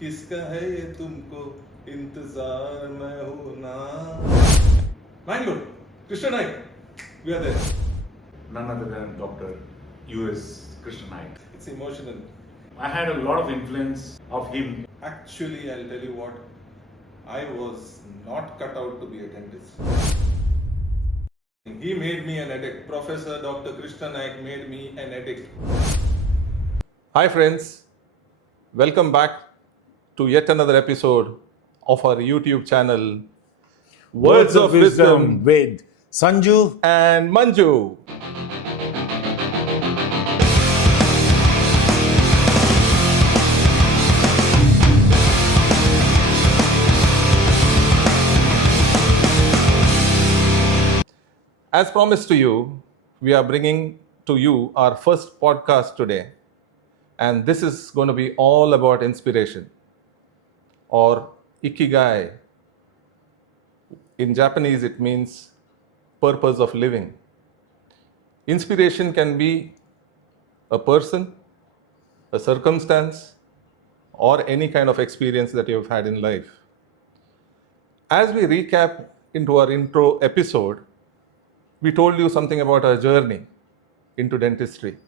किसका है ये तुमको इंतजार मैं हूं ना. Bangalore, Krishna Nayak, we are there. None other than Dr. U.S. Krishna Nayak. It's emotional. I had a lot of influence of him. Actually, I'll tell you what, I was not cut out to be a dentist. He made me an addict. Professor Dr. Krishna Nayak made me an addict. Hi friends, welcome back to yet another episode of our YouTube channel, Words of Wisdom with Sanju. and Manju. As promised to you, we are bringing to you our first podcast today. And this is going to be all about inspiration or ikigai. In Japanese, it means purpose of living. Inspiration can be a person, a circumstance, or any kind of experience that you've had in life. As we recap into our intro episode, we told you something about our journey into dentistry,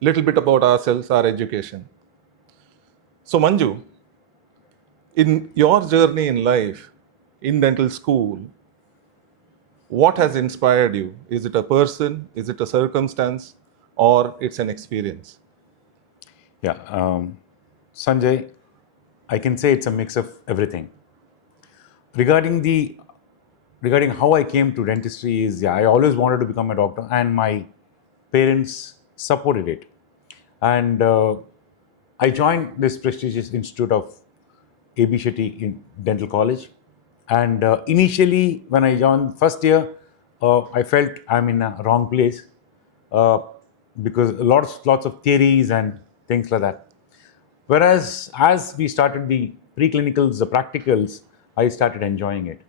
little bit about ourselves, our education. So Manju, in your journey in life, in dental school, what has inspired you? Is it a person, is it a circumstance, or it's an experience? Yeah, Sanjay, I can say it's a mix of everything. Regarding how I came to dentistry is, I always wanted to become a doctor, and my parents supported it. And I joined this prestigious institute of A.B. Shetty in Dental College. And initially, when I joined first year, I felt I'm in a wrong place because lots of theories and things like that. Whereas as we started the preclinicals, the practicals, I started enjoying it.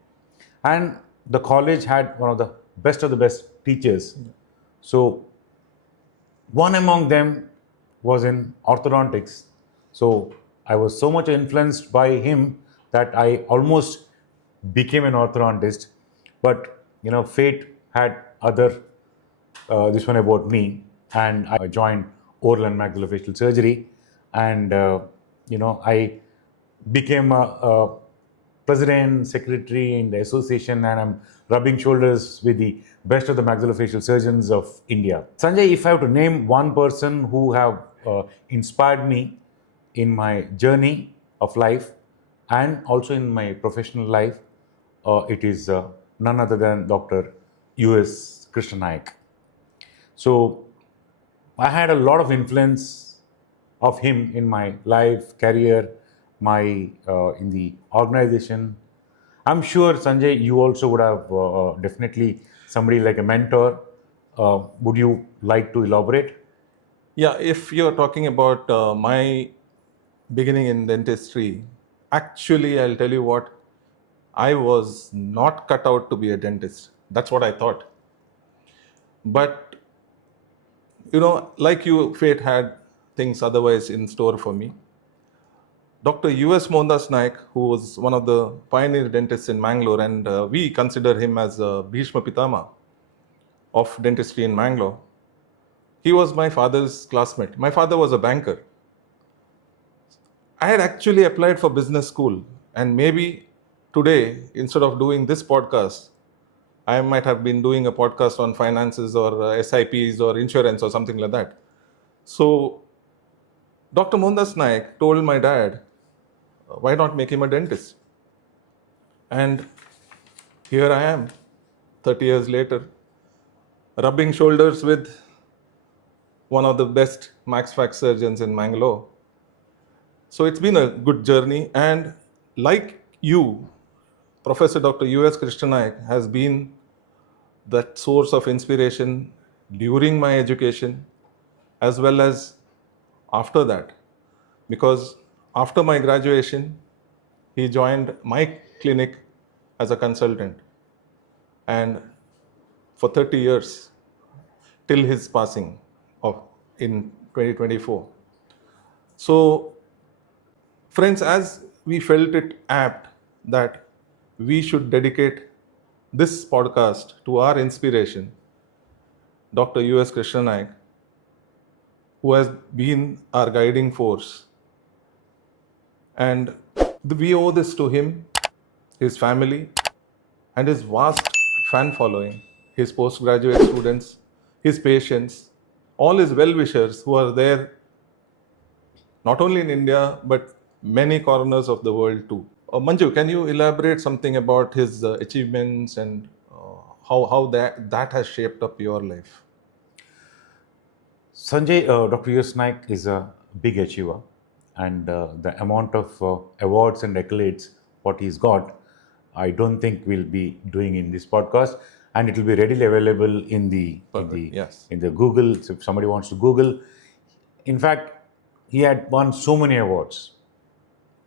And the college had one of the best teachers. So one among them was in orthodontics. So I was so much influenced by him that I almost became an orthodontist. But fate had other this one about me, and I joined oral and maxillofacial surgery, and I became a president, secretary in the association, and I'm rubbing shoulders with the best of the maxillofacial surgeons of India. Sanjay, if I have to name one person who have inspired me in my journey of life and also in my professional life, it is none other than Dr. U.S. Krishna Nayak. So I had a lot of influence of him in my life, career, my in the organization. I'm sure, Sanjay, you also would have definitely somebody like a mentor. Would you like to elaborate? Yeah, if you're talking about my beginning in dentistry, actually, I'll tell you what, I was not cut out to be a dentist. That's what I thought. But, like you, fate had things otherwise in store for me. Dr. U.S Nayak, who was one of the pioneer dentists in Mangalore, and we consider him as Bhishma Pitama of dentistry in Mangalore. He was my father's classmate. My father was a banker. I had actually applied for business school, and maybe today, instead of doing this podcast, I might have been doing a podcast on finances or SIPs or insurance or something like that. So Dr. Mondas Nayak told my dad, why not make him a dentist? And here I am, 30 years later, rubbing shoulders with one of the best max fax surgeons in Mangalore. So it's been a good journey, and like you, Professor Dr. U.S Krishna Nayak has been that source of inspiration during my education as well as after that, because after my graduation, he joined my clinic as a consultant, and for 30 years till his passing in 2024. So Friends, as we felt it apt that we should dedicate this podcast to our inspiration, Dr. U.S. Krishna Nayak, who has been our guiding force. And we owe this to him, his family, and his vast fan following, his postgraduate students, his patients, all his well wishers who are there not only in India but many corners of the world too. Manju, can you elaborate something about his achievements and how that has shaped up your life? Sanjay, Dr. U.S. Nayak is a big achiever, and the amount of awards and accolades what he's got, I don't think we'll be doing in this podcast, and it will be readily available in the Perfect. Yes. in the Google. So if somebody wants to Google, in fact, he had won so many awards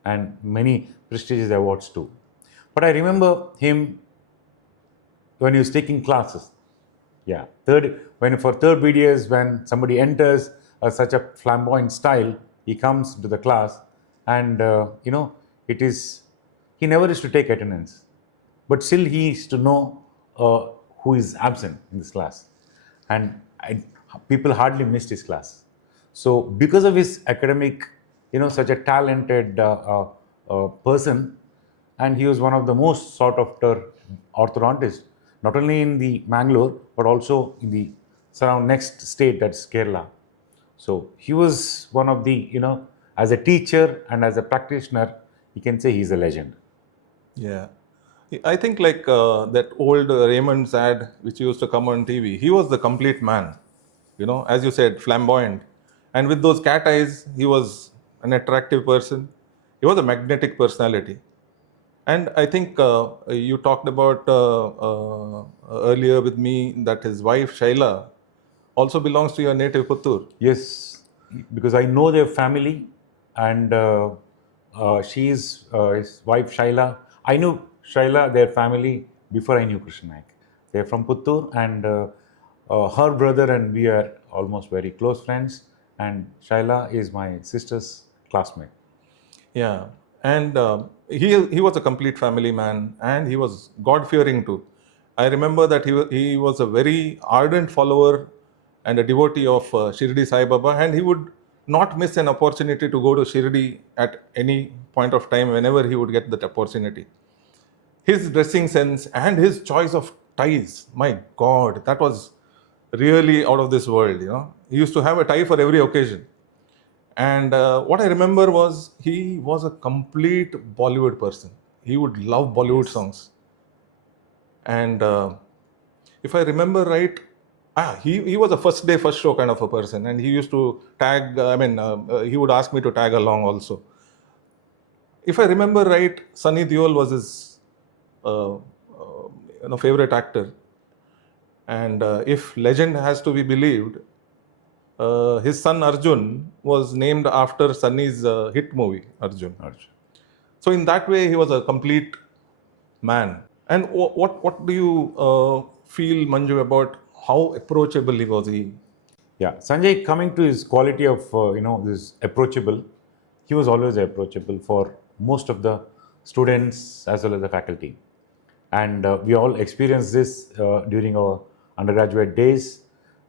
and many prestigious awards too. But I remember him when he was taking classes. Yeah, for third BDS, when somebody enters such a flamboyant style, he comes to the class, and it is he never used to take attendance, but still he used to know who is absent in this class, and people hardly missed his class. So because of his academic, such a talented person, and he was one of the most sought after orthodontists, not only in the Mangalore but also in the surround next state, that's Kerala. So he was one of the, as a teacher and as a practitioner, you can say he's a legend. Yeah. I think like that old Raymond's ad which used to come on TV, he was the complete man. As you said, flamboyant. And with those cat eyes, he was an attractive person. He was a magnetic personality. And I think you talked about earlier with me that his wife, Shaila, also belongs to your native Puttur. Yes, because I know their family, and she is his wife Shaila. I knew Shaila, their family, before I knew Krishna Nayak. They're from Puttur, and her brother and we are almost very close friends. And Shaila is my sister's classmate. Yeah, and he was a complete family man, and he was God fearing too. I remember that he was a very ardent follower and a devotee of Shirdi Sai Baba, and he would not miss an opportunity to go to Shirdi at any point of time whenever he would get that opportunity. His dressing sense and his choice of ties, my God, that was really out of this world. He used to have a tie for every occasion. And what I remember was he was a complete Bollywood person. He would love Bollywood songs. And if I remember right, he was a first day, first show kind of a person. And he used to tag, he would ask me to tag along also. If I remember right, Sunny Deol was his favorite actor. And if legend has to be believed, his son Arjun was named after Sunny's hit movie, Arjun. So in that way, he was a complete man. And what do you feel, Manju, about how approachable he was? Yeah, Sanjay, coming to his quality of this approachable, he was always approachable for most of the students as well as the faculty, and we all experienced this during our undergraduate days,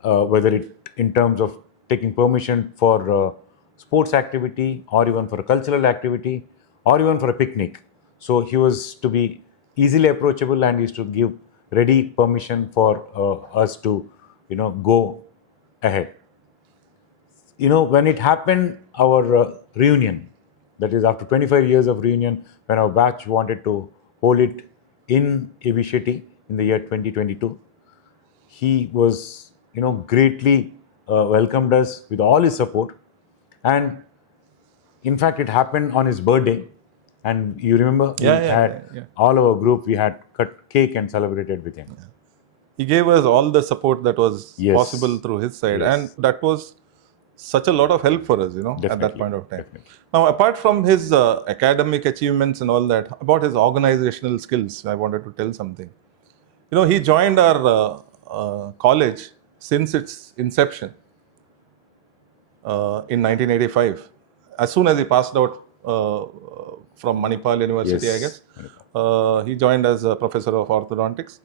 whether it in terms of taking permission for sports activity or even for a cultural activity or even for a picnic. So he was to be easily approachable and used to give ready permission for us to go ahead. When it happened, our reunion, that is after 25 years of reunion, when our batch wanted to hold it in Abisheti in the year 2022, he was, greatly welcomed us with all his support. And in fact, it happened on his birthday. And you remember, all our group, we had cut cake and celebrated with him. He gave us all the support that was Yes. possible through his side. Yes. And that was such a lot of help for us, at that Definitely. point of time. Definitely. Now, apart from his academic achievements and all that, about his organizational skills, I wanted to tell something. He joined our college since its inception in 1985. As soon as he passed out from Manipal University, I Yes. guess. He joined as a professor of orthodontics.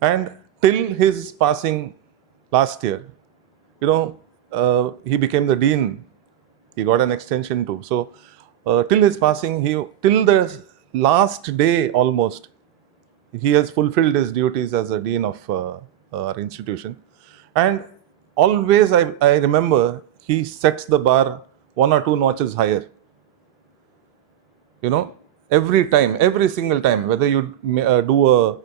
And till his passing last year, he became the dean. He got an extension too. So till his passing, till the last day almost, he has fulfilled his duties as a dean of our institution. And always, I remember, he sets the bar one or two notches higher. Every time, every single time, whether you do a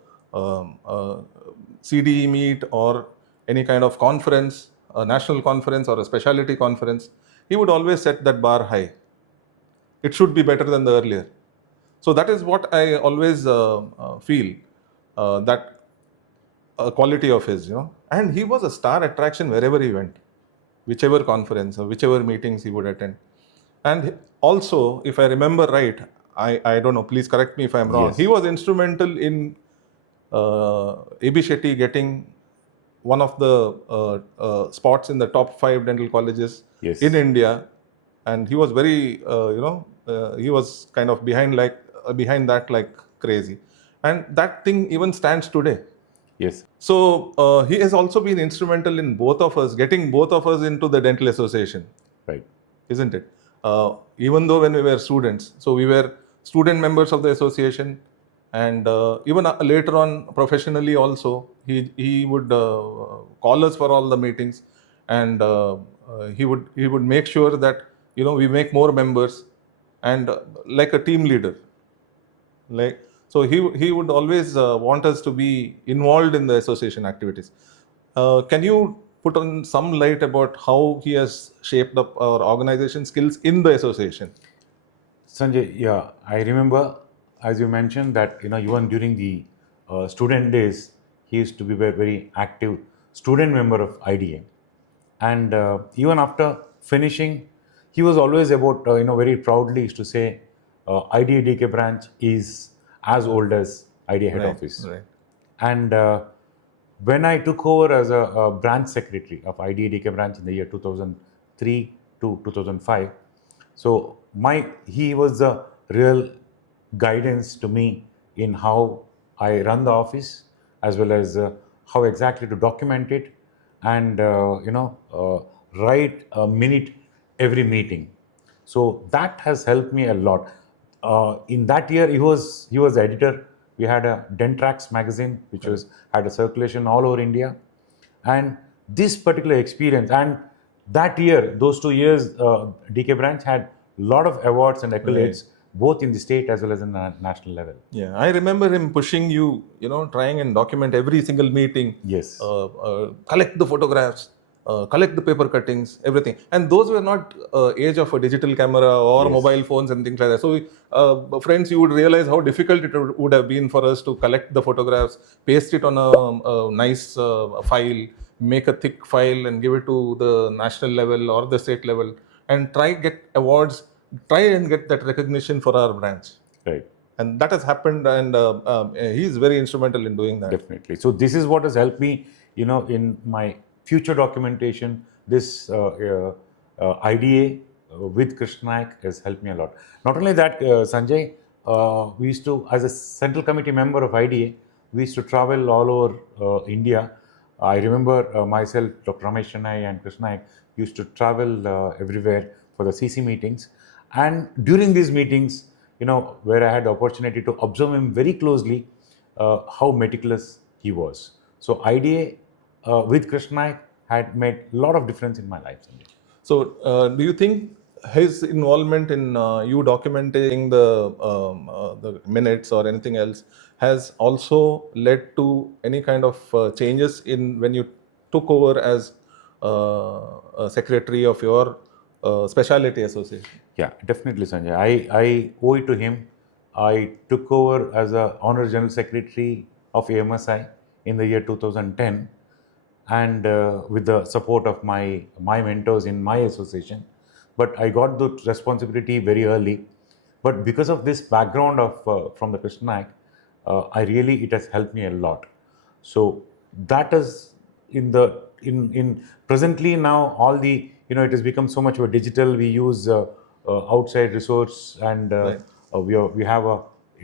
CDE meet or any kind of conference, a national conference or a specialty conference, he would always set that bar high. It should be better than the earlier. So that is what I always feel, that quality of his. And he was a star attraction wherever he went, whichever conference or whichever meetings he would attend. And also, if I remember right, I don't know, please correct me if I'm wrong, Yes. he was instrumental in A.B. Shetty getting one of the spots in the top 5 dental colleges Yes. in India. And he was very, he was kind of behind that like crazy. And that thing even stands today. Yes. So he has also been instrumental in both of us, getting both of us into the Dental Association, Right. isn't it? Even though when we were students, so we were student members of the association, and even later on professionally also, he would call us for all the meetings, and he would make sure that we make more members, and like a team leader, like, so he would always want us to be involved in the association activities. Can you put on some light about how he has shaped up our organization skills in the association? Sanjay, yeah, I remember, as you mentioned, that even during the student days, he used to be a very active student member of IDA, and even after finishing, he was always about very proudly used to say, IDA DK branch is as old as IDA head Right, office, right. and when I took over as a branch secretary of IDA DK branch in the year 2003 to 2005. So he was the real guidance to me in how I run the office, as well as how exactly to document it, and write a minute every meeting. So that has helped me a lot. In that year, he was the editor. We had a Dentrax magazine, which was had a circulation all over India, and this particular experience, and that year, those 2 years, DK branch had a lot of awards and accolades, both in the state as well as in the national level. Yeah, I remember him pushing you, trying and document every single meeting, Yes. collect the photographs, collect the paper cuttings, everything. And those were not age of a digital camera or Yes. mobile phones and things like that. So, friends, you would realize how difficult it would have been for us to collect the photographs, paste it on a nice file, make a thick file, and give it to the national level or the state level, and try and get that recognition for our branch. Right. And that has happened, and he is very instrumental in doing that. Definitely. So this is what has helped me, in my future documentation. This IDA with Krishna Nayak has helped me a lot. Not only that, Sanjay, we used to, as a central committee member of IDA, we used to travel all over India. I remember myself, Dr. Ramesh Chennai and Krishna Nayak used to travel everywhere for the CC meetings. And during these meetings, where I had the opportunity to observe him very closely, how meticulous he was. So IDA with Krishna Nayak had made a lot of difference in my life, Sanjay. So, do you think his involvement in you documenting the minutes or anything else has also led to any kind of changes in when you took over as a secretary of your specialty association? Yeah, definitely, Sanjay. I owe it to him. I took over as a Honor General Secretary of AMSI in the year 2010, and with the support of my mentors in my association. But I got the responsibility very early. But because of this background of from the Krishna Nayak, it has helped me a lot. So that is in presently now, all the it has become so much of a digital. We use outside resource, and Right. we have a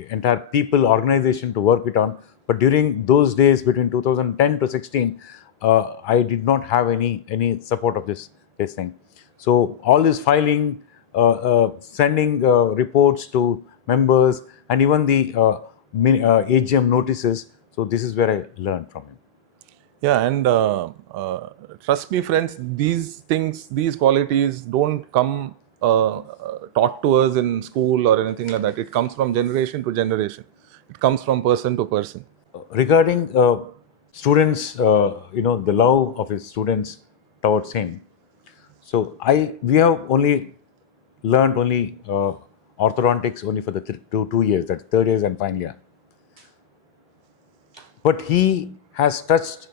entire people organization to work it on. But during those days between 2010 to 16, I did not have any support of this thing. So all this filing, sending reports to members, and even the AGM notices. So this is where I learned from him. Yeah, and trust me, friends, these things, these qualities don't come taught to us in school or anything like that. It comes from generation to generation. It comes from person to person. Regarding students, the love of his students towards him. So we have only learned only orthodontics only for the 2 years, that's third years and final year. But he has touched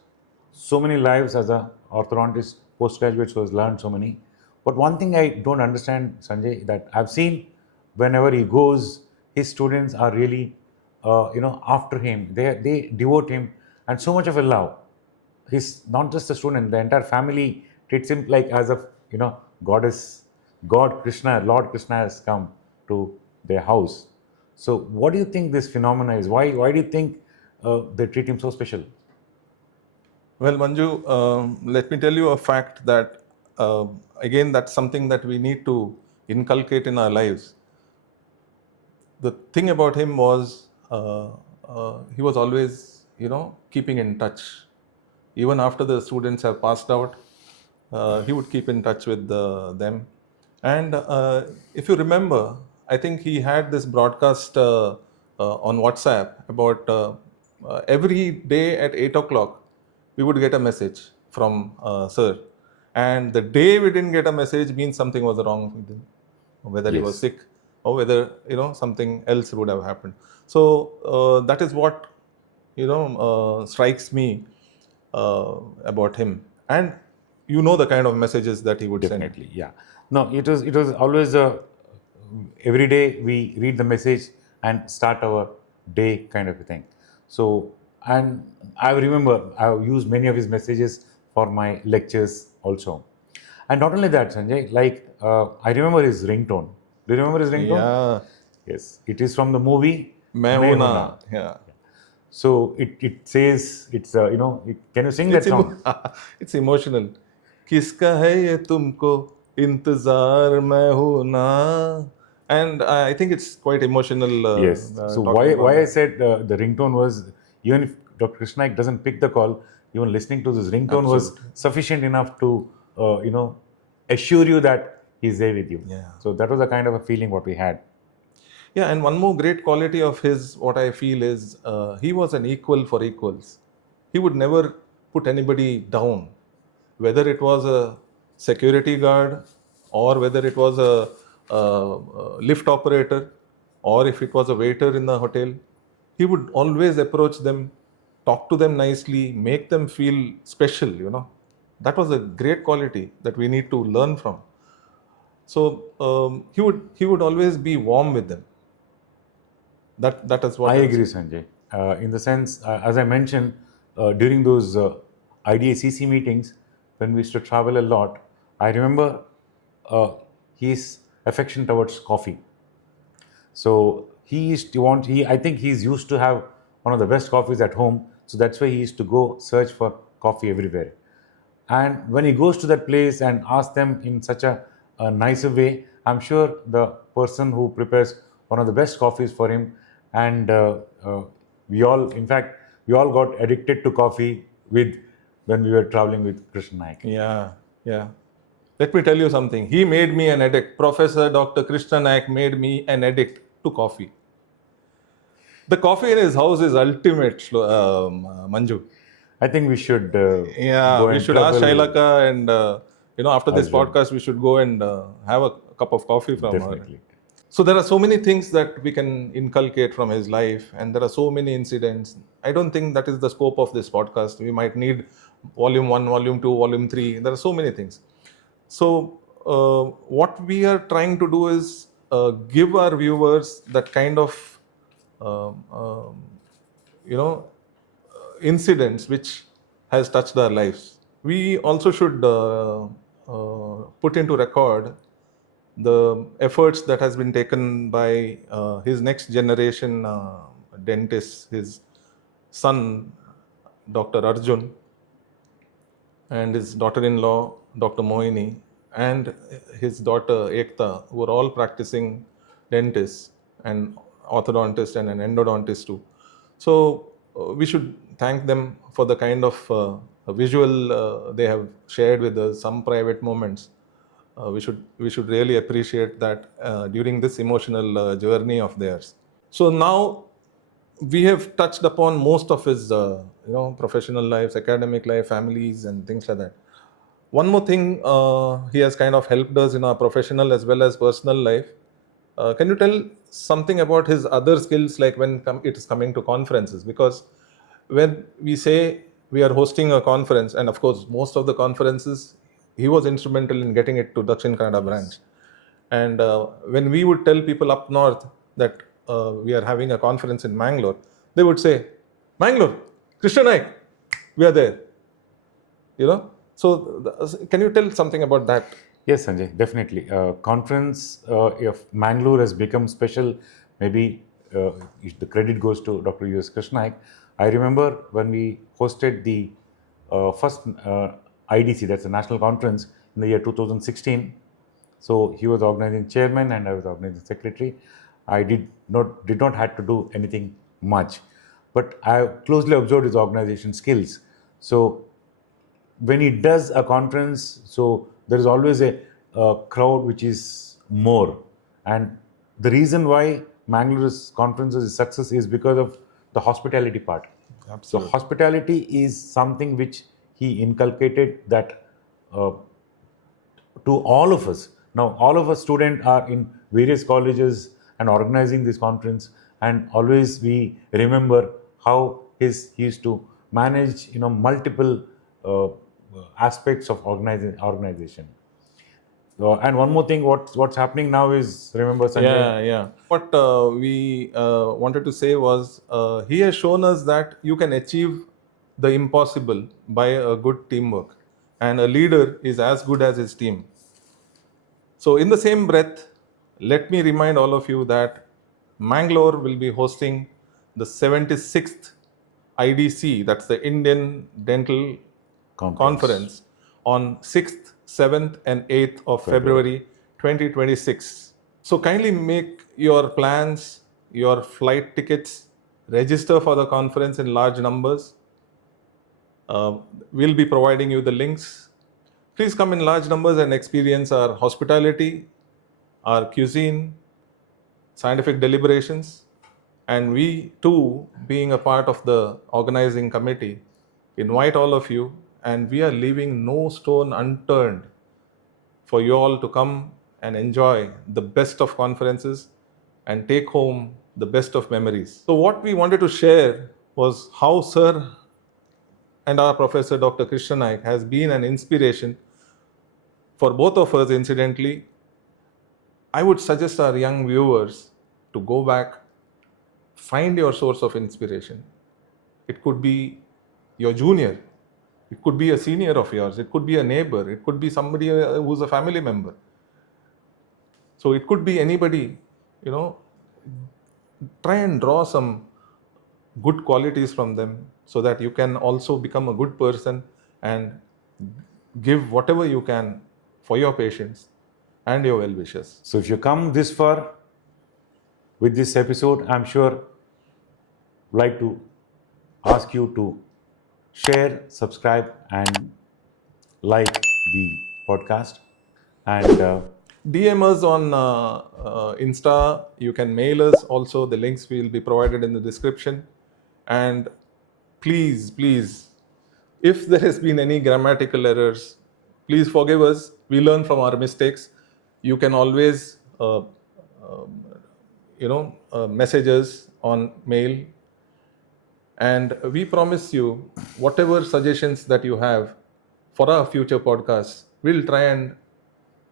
so many lives as a orthodontist, postgraduates who has learned so many. But one thing I don't understand, Sanjay, that I've seen whenever he goes, his students are really, after him. They devote him and so much of a love. He's not just a student; the entire family treats him like as if goddess, God Krishna, Lord Krishna has come to their house. So, what do you think this phenomena is? Why do you think they treat him so special? Well, Manju, let me tell you a fact that, again, that's something that we need to inculcate in our lives. The thing about him was he was always, keeping in touch. Even after the students have passed out, he would keep in touch with them. And if you remember, I think he had this broadcast on WhatsApp about every day at 8 o'clock, we would get a message from Sir. And the day we didn't get a message means something was wrong with him, whether he was Yes, sick or whether something else would have happened. So that is what strikes me about him. And the kind of messages that he would send. definitely. Yeah. No, it was always every day we read the message and start our day kind of a thing. So, and I remember I've used many of his messages for my lectures also. And not only that, Sanjay, like I remember his ringtone. Do you remember his ringtone? Yeah, Yes, it is from the movie मैं हूं ना. Mehuna. Yeah, So it says can you sing that it's song? it's emotional. किसका है ये तुमको इंतजार मैं हूं ना. And I think it's quite emotional Yes. So talking about why I that. said the ringtone was, even if Dr. Krishna Nayak doesn't pick the call, even listening to this ringtone was Absolutely. sufficient enough to assure you that he's there with you. Yeah. So that was the kind of a feeling what we had. Yeah, and one more great quality of his, what I feel is, he was an equal for equals. He would never put anybody down, whether it was a security guard or whether it was a lift operator or if it was a waiter in the hotel. He would always approach them, talk to them nicely, make them feel special. That was a great quality that we need to learn from. So he would always be warm with them. That is what I I would agree, say. Sanjay. In the sense, as I mentioned, during those IDACC meetings, when we used to travel a lot, I remember his affection towards coffee. So he used to want, I think he's used to have one of the best coffees at home. So that's why he used to go search for coffee everywhere. And when he goes to that place and asks them in such a nicer way, I'm sure the person who prepares one of the best coffees for him, and we all, in fact, we all got addicted to coffee with when we were traveling with Krishna Nayak. Yeah, yeah. Let me tell you something. He made me an addict. Professor Dr. Krishna Nayak made me an addict to coffee. The coffee in his house is ultimate, Manju. I think we should Yeah, go we and should ask travel. Shailaka, and after this Arjun, podcast, we should go and have a cup of coffee from her. definitely. So there are so many things that we can inculcate from his life, and there are so many incidents. I don't think that is the scope of this podcast. We might need volume 1, volume 2, volume 3. There are so many things. So what we are trying to do is give our viewers that kind of um, um, incidents which has touched our lives. We also should put into record the efforts that has been taken by his next generation dentists, his son, Dr. Arjun, and his daughter-in-law, Dr. Moini, and his daughter Ekta, who are all practicing dentists and orthodontist and an endodontist too. So we should thank them for the kind of visual they have shared with us, some private moments. We should really appreciate that during this emotional journey of theirs. So now we have touched upon most of his professional lives, academic life, families, and things like that. One more thing, he has kind of helped us in our professional as well as personal life. Can you tell something about his other skills, like when it is coming to conferences? Because when we say we are hosting a conference, and of course most of the conferences he was instrumental in getting it to Dakshin Kannada branch. And when we would tell people up north that we are having a conference in Mangalore, they would say, Mangalore, Krishna Nayak, we are there. So can you tell something about that? Yes, Sanjay, definitely. Conference of Mangalore has become special. Maybe the credit goes to Dr. U.S Krishna Nayak. I remember when we hosted the first IDC, that's a national conference, in the year 2016. So he was organizing chairman and I was organizing secretary. I did not had to do anything much, but I closely observed his organization skills. So when he does a conference, so there is always a crowd which is more. And the reason why Mangalore's conferences is success is because of the hospitality part. Absolutely. So hospitality is something which he inculcated that to all of us. Now, all of us students are in various colleges and organizing this conference, and always we remember how he used to manage, multiple aspects of organization. And one more thing, what's happening now is, remember, Sanjay? Yeah. What we wanted to say was he has shown us that you can achieve the impossible by a good teamwork, and a leader is as good as his team. So, in the same breath, let me remind all of you that Mangalore will be hosting the 76th IDC, that's the Indian Dental Conference, on 6th, 7th, and 8th of February 2026. So, kindly make your plans, your flight tickets, register for the conference in large numbers. We'll be providing you the links. Please come in large numbers and experience our hospitality, our cuisine, scientific deliberations, and we too, being a part of the organizing committee, invite all of you, and we are leaving no stone unturned for you all to come and enjoy the best of conferences and take home the best of memories. So what we wanted to share was how Sir and our Professor Dr. Krishna Nayak has been an inspiration for both of us. Incidentally, I would suggest our young viewers to go back, find your source of inspiration. It could be your junior, it could be a senior of yours, it could be a neighbor, it could be somebody who's a family member. So it could be anybody, try and draw some good qualities from them so that you can also become a good person and give whatever you can for your patients and your well-wishers. So if you come this far with this episode, I'm sure like to ask you to share, subscribe, and like the podcast. And DM us on Insta. You can mail us also. The links will be provided in the description. And please, if there has been any grammatical errors, please forgive us. We learn from our mistakes. You can always, message us on mail. And we promise you, whatever suggestions that you have for our future podcasts, we'll try and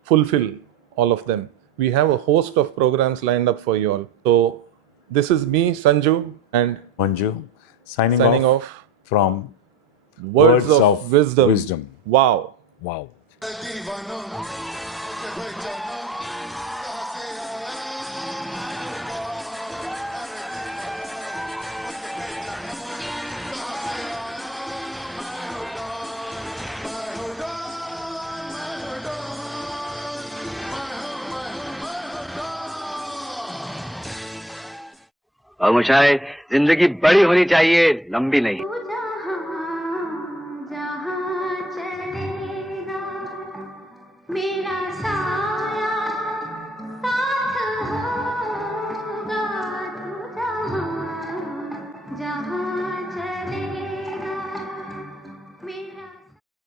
fulfill all of them. We have a host of programs lined up for you all. So this is me, Sanju, and Manju, signing off from Words of Wisdom. Wow. Wow. और मुशाहिद जिंदगी बड़ी होनी चाहिए, लंबी नहीं।